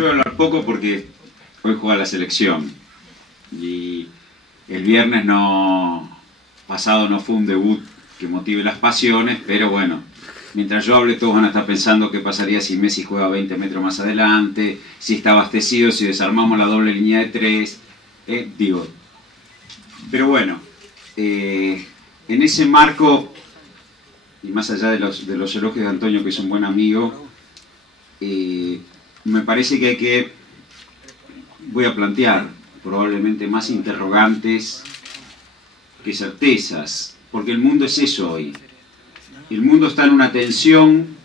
Yo voy a hablar poco porque hoy juega la selección y el viernes pasado no fue un debut que motive las pasiones, pero bueno, mientras yo hable todos van a estar pensando qué pasaría si Messi juega 20 metros más adelante, si está abastecido, si desarmamos la doble línea de tres, pero bueno, en ese marco, y más allá de los elogios de Antonio, que es un buen amigo, me parece que voy a plantear probablemente más interrogantes que certezas, porque el mundo es eso hoy. El mundo está en una tensión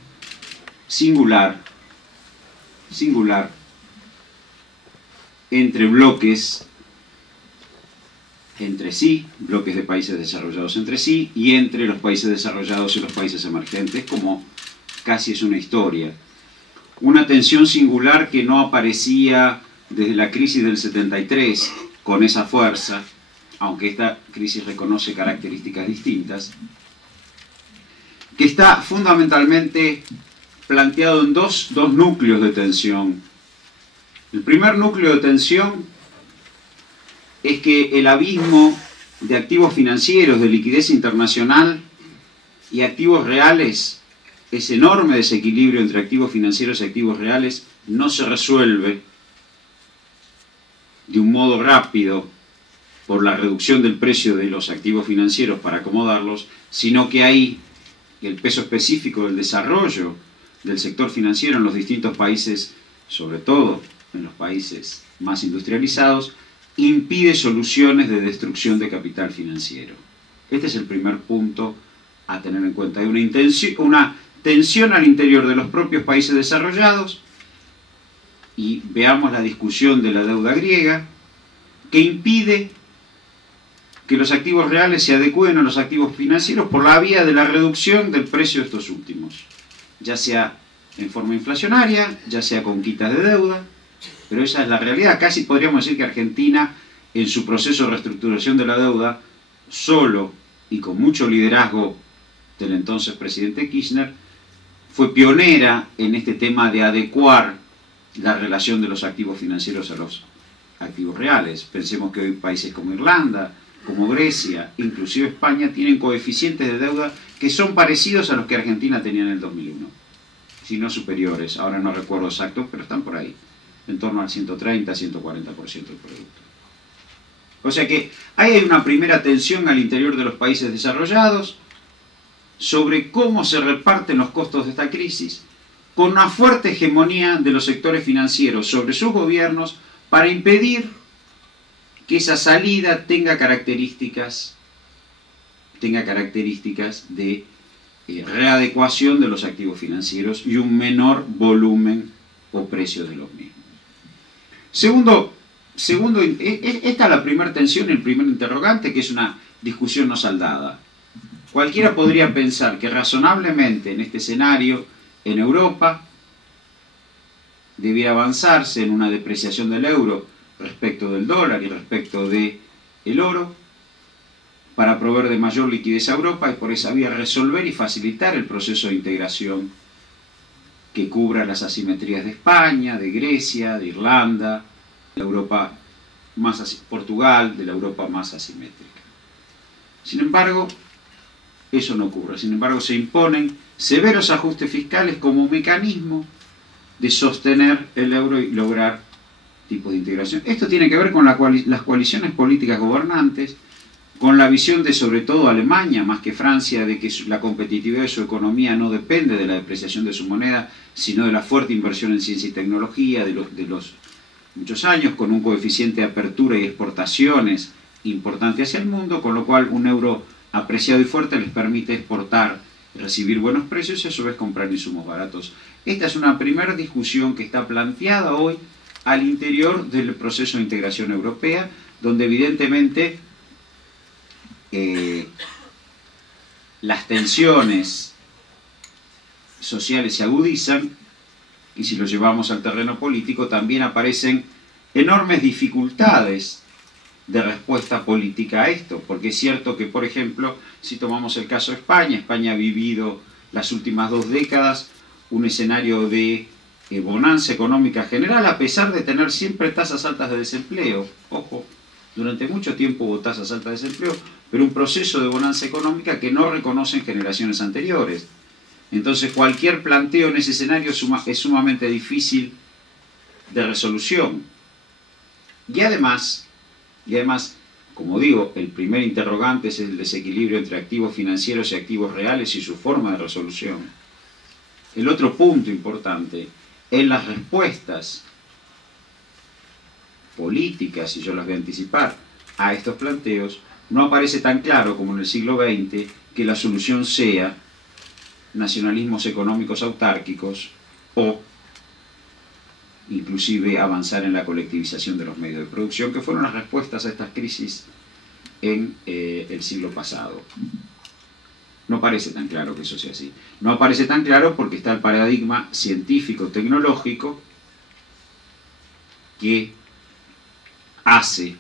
singular entre bloques entre sí, bloques de países desarrollados entre sí, y entre los países desarrollados y los países emergentes, como casi es una historia. Una tensión singular que no aparecía desde la crisis del 73 con esa fuerza, aunque esta crisis reconoce características distintas, que está fundamentalmente planteado en dos núcleos de tensión. El primer núcleo de tensión es que el abismo de activos financieros, de liquidez internacional y activos reales, ese enorme desequilibrio entre activos financieros y activos reales, no se resuelve de un modo rápido por la reducción del precio de los activos financieros para acomodarlos, sino que hay el peso específico del desarrollo del sector financiero en los distintos países, sobre todo en los países más industrializados, impide soluciones de destrucción de capital financiero. Este es el primer punto a tener en cuenta. Hay una tensión al interior de los propios países desarrollados, y veamos la discusión de la deuda griega, que impide que los activos reales se adecúen a los activos financieros por la vía de la reducción del precio de estos últimos, ya sea en forma inflacionaria, ya sea con quitas de deuda, pero esa es la realidad. Casi podríamos decir que Argentina, en su proceso de reestructuración de la deuda, solo y con mucho liderazgo del entonces presidente Kirchner, fue pionera en este tema de adecuar la relación de los activos financieros a los activos reales. Pensemos que hoy países como Irlanda, como Grecia, inclusive España, tienen coeficientes de deuda que son parecidos a los que Argentina tenía en el 2001, si no superiores. Ahora no recuerdo exactos, pero están por ahí, en torno al 130-140% del producto. O sea que ahí hay una primera tensión al interior de los países desarrollados sobre cómo se reparten los costos de esta crisis, con una fuerte hegemonía de los sectores financieros sobre sus gobiernos para impedir que esa salida tenga características de readecuación de los activos financieros y un menor volumen o precio de los mismos. Segundo, esta es la primera tensión, el primer interrogante, que es una discusión no saldada. Cualquiera podría pensar que razonablemente en este escenario, en Europa, debiera avanzarse en una depreciación del euro respecto del dólar y respecto del oro, para proveer de mayor liquidez a Europa y por esa vía resolver y facilitar el proceso de integración que cubra las asimetrías de España, de Grecia, de Irlanda, de la Europa Portugal, de la Europa más asimétrica. Sin embargo, eso no ocurre. Sin embargo, se imponen severos ajustes fiscales como mecanismo de sostener el euro y lograr tipos de integración. Esto tiene que ver con las coaliciones políticas gobernantes, con la visión de, sobre todo, Alemania, más que Francia, de que la competitividad de su economía no depende de la depreciación de su moneda, sino de la fuerte inversión en ciencia y tecnología de los muchos años, con un coeficiente de apertura y exportaciones importante hacia el mundo, con lo cual un euro apreciado y fuerte les permite exportar, recibir buenos precios y a su vez comprar insumos baratos. Esta es una primera discusión que está planteada hoy al interior del proceso de integración europea, donde evidentemente las tensiones sociales se agudizan, y si lo llevamos al terreno político también aparecen enormes dificultades de respuesta política a esto, porque es cierto que, por ejemplo, si tomamos el caso de España, España ha vivido las últimas 2 décadas un escenario de bonanza económica general, a pesar de tener siempre tasas altas de desempleo. Ojo, durante mucho tiempo hubo tasas altas de desempleo, pero un proceso de bonanza económica que no reconocen generaciones anteriores. Entonces cualquier planteo en ese escenario es sumamente difícil de resolución. Y además, como digo, el primer interrogante es el desequilibrio entre activos financieros y activos reales y su forma de resolución. El otro punto importante, en las respuestas políticas, si yo las voy a anticipar, a estos planteos, no aparece tan claro como en el siglo XX que la solución sea nacionalismos económicos autárquicos o inclusive avanzar en la colectivización de los medios de producción, que fueron las respuestas a estas crisis en el siglo pasado. No parece tan claro que eso sea así. No aparece tan claro porque está el paradigma científico-tecnológico que hace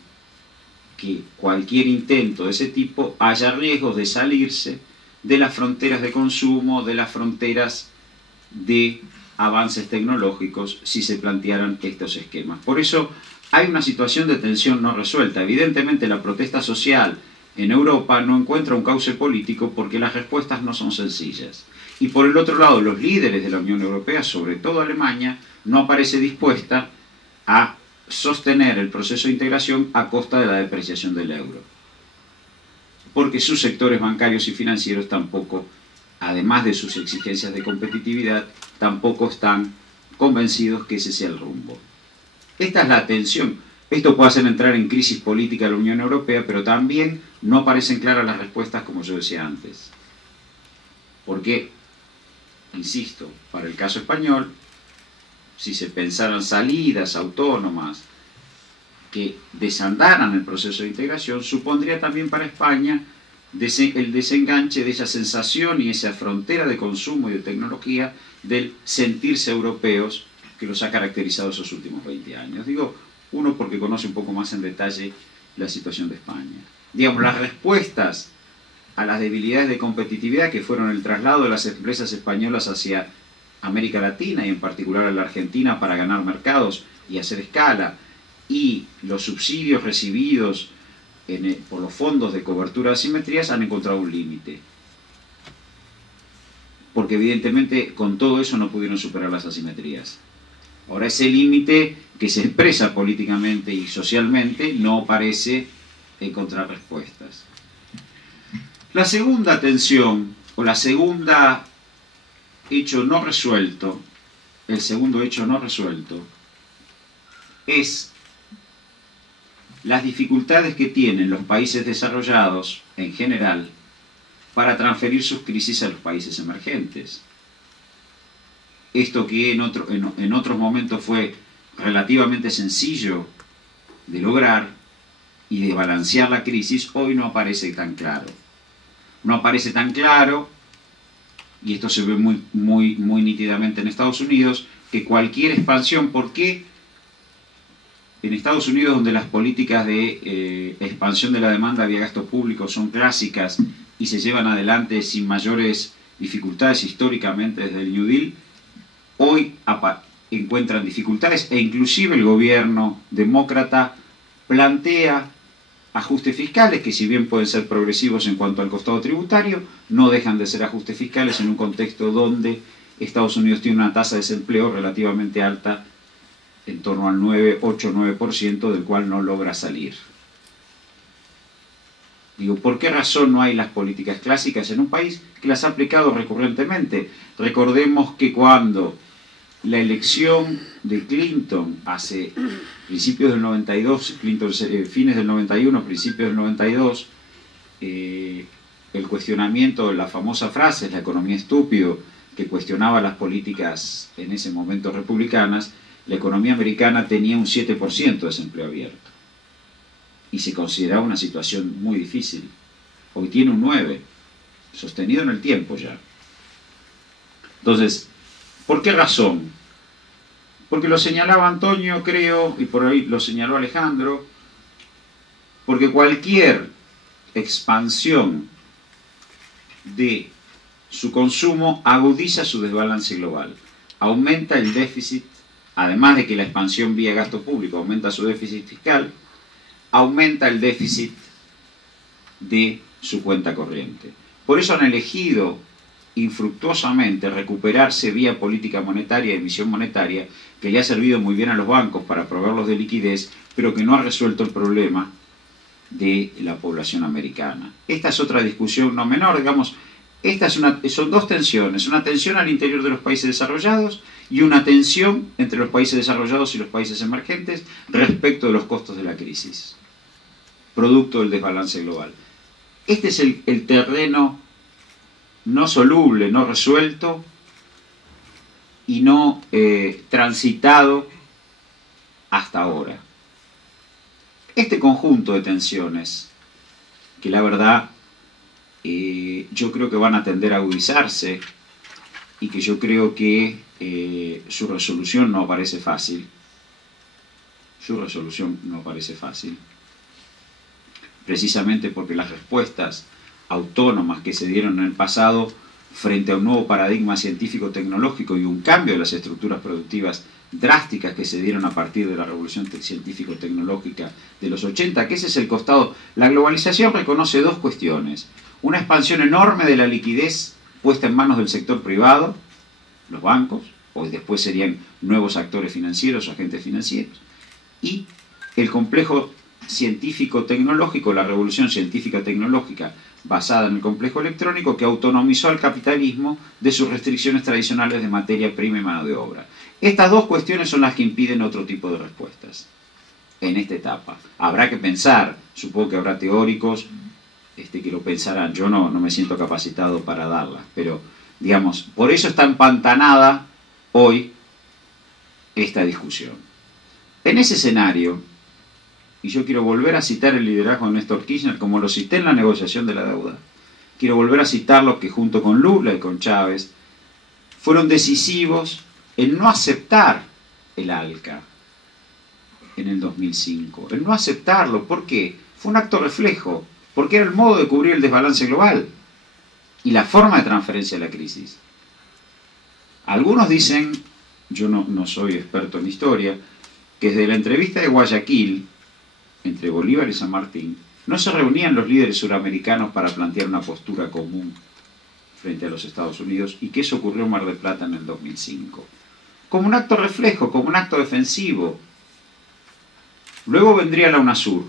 que cualquier intento de ese tipo haya riesgos de salirse de las fronteras de consumo, de las fronteras de avances tecnológicos, si se plantearan estos esquemas. Por eso hay una situación de tensión no resuelta. Evidentemente la protesta social en Europa no encuentra un cauce político porque las respuestas no son sencillas. Y por el otro lado, los líderes de la Unión Europea, sobre todo Alemania, no aparece dispuesta a sostener el proceso de integración a costa de la depreciación del euro. Porque sus sectores bancarios y financieros tampoco, además de sus exigencias de competitividad, tampoco están convencidos que ese sea el rumbo. Esta es la tensión. Esto puede hacer entrar en crisis política a la Unión Europea, pero también no aparecen claras las respuestas, como yo decía antes. Porque, insisto, para el caso español, si se pensaran salidas autónomas que desandaran el proceso de integración, supondría también para España el desenganche de esa sensación y esa frontera de consumo y de tecnología del sentirse europeos que los ha caracterizado esos últimos 20 años. Digo, uno porque conoce un poco más en detalle la situación de España. Digamos, las respuestas a las debilidades de competitividad que fueron el traslado de las empresas españolas hacia América Latina y en particular a la Argentina para ganar mercados y hacer escala, y los subsidios recibidos por los fondos de cobertura de asimetrías han encontrado un límite. Porque evidentemente con todo eso no pudieron superar las asimetrías. Ahora ese límite que se expresa políticamente y socialmente no parece encontrar respuestas. La segunda tensión, o la segunda hecho no resuelto, el segundo hecho no resuelto, es las dificultades que tienen los países desarrollados en general para transferir sus crisis a los países emergentes. Esto que en otros momentos fue relativamente sencillo de lograr y de balancear la crisis, hoy no aparece tan claro. No aparece tan claro, y esto se ve muy nítidamente en Estados Unidos, que cualquier expansión, ¿por qué? En Estados Unidos, donde las políticas de expansión de la demanda vía gastos públicos son clásicas y se llevan adelante sin mayores dificultades históricamente desde el New Deal, hoy encuentran dificultades e inclusive el gobierno demócrata plantea ajustes fiscales que, si bien pueden ser progresivos en cuanto al costado tributario, no dejan de ser ajustes fiscales en un contexto donde Estados Unidos tiene una tasa de desempleo relativamente alta, en torno al 8-9%, del cual no logra salir. Digo, ¿por qué razón no hay las políticas clásicas en un país que las ha aplicado recurrentemente? Recordemos que cuando la elección de Clinton hace principios del 92, fines del 91, principios del 92, el cuestionamiento, la famosa frase, la economía estúpido, que cuestionaba las políticas en ese momento republicanas, la economía americana tenía un 7% de desempleo abierto y se consideraba una situación muy difícil. Hoy tiene un 9%, sostenido en el tiempo ya. Entonces, ¿por qué razón? Porque lo señalaba Antonio, creo, y por ahí lo señaló Alejandro, porque cualquier expansión de su consumo agudiza su desbalance global. aumenta el déficit, además de que la expansión vía gasto público aumenta su déficit fiscal, aumenta el déficit de su cuenta corriente. Por eso han elegido infructuosamente recuperarse vía política monetaria y emisión monetaria, que le ha servido muy bien a los bancos para proveerlos de liquidez, pero que no ha resuelto el problema de la población americana. Esta es otra discusión no menor, digamos, son dos tensiones, una tensión al interior de los países desarrollados y una tensión entre los países desarrollados y los países emergentes respecto de los costos de la crisis, producto del desbalance global. Este es el terreno no soluble, no resuelto y no transitado hasta ahora. Este conjunto de tensiones, que la verdad yo creo que van a tender a agudizarse y que yo creo que su resolución no parece fácil, precisamente porque las respuestas autónomas que se dieron en el pasado frente a un nuevo paradigma científico-tecnológico y un cambio de las estructuras productivas drásticas que se dieron a partir de la revolución científico-tecnológica de los 80, que ese es el costado. La globalización reconoce dos cuestiones: una expansión enorme de la liquidez puesta en manos del sector privado, los bancos, o después serían nuevos actores financieros o agentes financieros, y el complejo científico-tecnológico, la revolución científica-tecnológica basada en el complejo electrónico, que autonomizó al capitalismo de sus restricciones tradicionales de materia prima y mano de obra. Estas dos cuestiones son las que impiden otro tipo de respuestas en esta etapa. Habrá que pensar, supongo que habrá teóricos que lo pensarán, yo no me siento capacitado para darlas, pero digamos, por eso está empantanada hoy esta discusión. En ese escenario, y yo quiero volver a citar el liderazgo de Néstor Kirchner, como lo cité en la negociación de la deuda, quiero volver a citarlo, que junto con Lula y con Chávez fueron decisivos en no aceptar el ALCA en el 2005, en no aceptarlo. ¿Por qué? Fue un acto reflejo, porque era el modo de cubrir el desbalance global y la forma de transferencia de la crisis. Algunos dicen, yo no soy experto en historia, que desde la entrevista de Guayaquil entre Bolívar y San Martín no se reunían los líderes suramericanos para plantear una postura común frente a los Estados Unidos, y que eso ocurrió en Mar del Plata en el 2005. Como un acto reflejo, como un acto defensivo. Luego vendría la UNASUR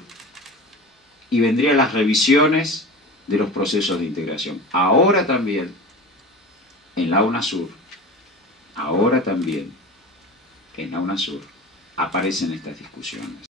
y vendrían las revisiones de los procesos de integración. Ahora también, en la UNASUR, aparecen estas discusiones.